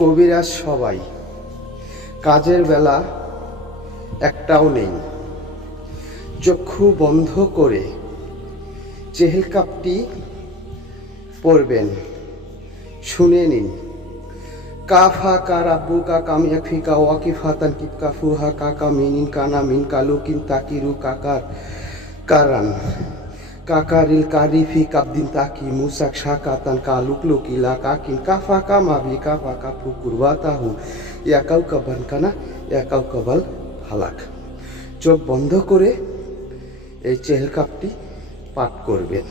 কবিরাজ সবাই, কাজের বেলা একটাও নেই। চক্ষু বন্ধ করে চেহেল কাপটি পড়বেন, শুনে নিন। কাফা কা রাব্বুকা কামিয়া ফিকা ওয়াকিফাতান কিবকা ফুহা কাকা মিনিন কানা মিন কালুকিন তাকিরু কাকার কারান কাকারিল কারিফি কাবদিন তাকি মুসাক শাকাতান কালুকলুকিলা কাকিন কাফা কামাবি কাফা কাফু কুরবাতাহু ইয়া কাউকাবান কানা ইয়া কাউকাবাল ফালাক। চোখ বন্ধ করে এই চেহেল কাপটি পাঠ করবেন।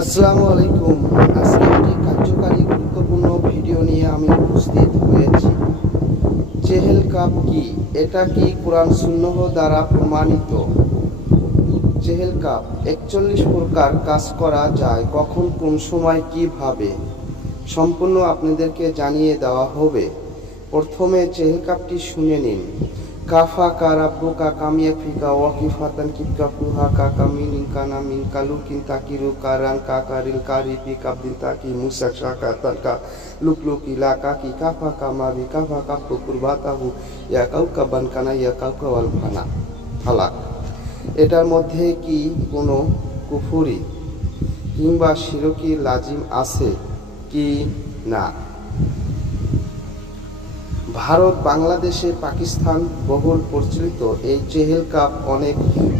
আসসালামু আলাইকুম। আজকে একটি কার্যকারী গুরুত্বপূর্ণ ভিডিও নিয়ে আমি উপস্থিত হয়েছি। চেহেল কাপ কি? এটা কি কোরআন সুন্নাহ দ্বারা প্রমাণিত? চেহেল কাপ 41 প্রকার কাজ করা যায়, কখন কোন সময় কিভাবে সম্পূর্ণ আপনাদেরকে জানিয়ে দেওয়া হবে। প্রথমে চেহেল কাপটি শুনে নিন। কাফা কা রাব্বুকা কামিয়া ফিকা ওয়াকিফাতান কিবকা ফুহা কাকা মিনিন কানা মিন কালুকিন তাকিরু কারান কাকারিল কারিফি কাবদিন তাকি মুসাক শাকাতান কা লুকলুকিলা কাকি কাফা কামাবি কাফা কাফু কুরবাতাহু ইয়া কাউকাবান কানা ইয়া কাউকাবাল ফালাক। এটার মধ্যে কি কোনো কুফরি কিংবা শিরকি লাজিম আছে কি না? ভারত, বাংলাদেশে, পাকিস্তান বহুল প্রচলিত এই চেহেল কাপ অনেক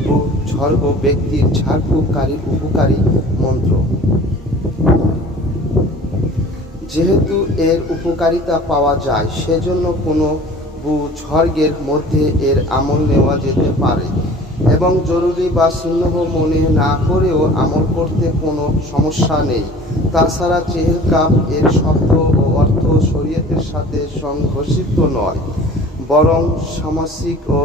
বুজুর্গ ব্যক্তির ঝাড়ফুঁককারী উপকারী মন্ত্র। যেহেতু এর উপকারিতা পাওয়া যায়, সেজন্য কোনো বুজুর্গের মধ্যে এর আমল নেওয়া যেতে পারে এবং জরুরি বা সুন্নাহ মনে না করেও আমল করতে কোনো সমস্যা নেই। তাছাড়া চেহেল কাপ এর শব্দ ও অর্থ শরীয়তের সাথে সংঘর্ষিত নয়, বরং সামাসিক ও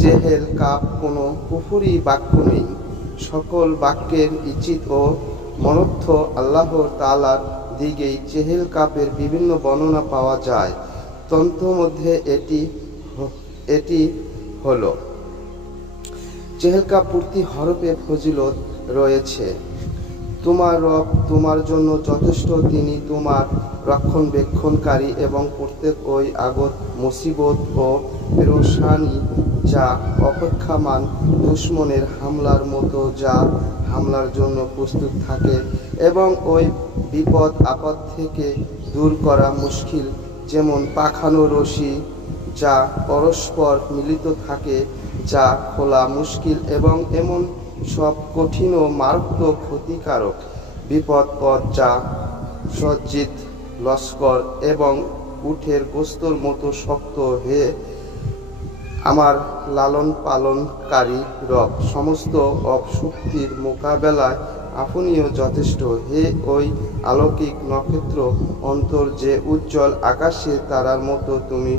চেহেল কাপ কোনো কুফরি বাক্য নেই। সকল বাক্যের ইচিত ও মনর্থ আল্লাহ তাআলার দিকেই চেহেল কাপের বিভিন্ন বর্ণনা পাওয়া যায়। তন্ত্র মধ্যে এটি হলো চেহেল কাপ প্রতি হরফে ফজিলত রয়েছে। তোমার রব তোমার জন্য যথেষ্ট, তিনি তোমার রক্ষণবেক্ষণকারী এবং প্রত্যেক ওই আগত মুসিবত ও পেরেশানি যা অপেক্ষামান দুশমনের হামলার মতো যা হামলার জন্য প্রস্তুত থাকে এবং ওই বিপদ আপদ থেকে দূর করা মুশকিল, যেমন পাখানো রশি যা পরস্পর মিলিত থাকে যা খোলা মুশকিল, এবং এমন সব কঠিন ও মারাত্মক ক্ষতিকারক বিপদ পথ যা সজ্জিত লস্কর এবং উটের গোস্তর মতো শক্ত। হে আমার লালন পালনকারী রব, সমস্ত অপশক্তির মোকাবেলায় আপনিও যথেষ্ট। হে ওই আলৌকিক নক্ষত্র অন্তর যে উজ্জ্বল আকাশে তারার মতো, তুমি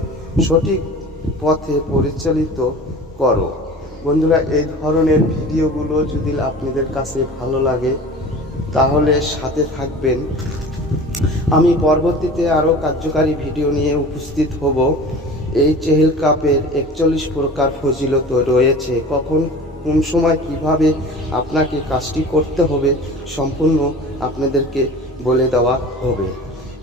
সঠিক পথে পরিচালিত করো। বন্ধুরা, এই ধরনের ভিডিওগুলো যদি আপনাদের কাছে ভালো লাগে তাহলে সাথে থাকবেন। আমি পরবর্তীতে আরও কার্যকারী ভিডিও নিয়ে উপস্থিত হব। এই চেহেল কাপের 41 প্রকার ফজিলত রয়েছে, কখন কোন সময় কিভাবে আপনাকে কাজটি করতে হবে সম্পূর্ণ আপনাদেরকে বলে দেওয়া হবে।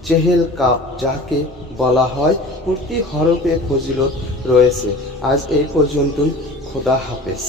চেহেল কাপ যাকে বলা হয়, প্রতি হরফে ফজিলত রয়েছে। আজ এই পর্যন্তই। খোদা হাফেজ।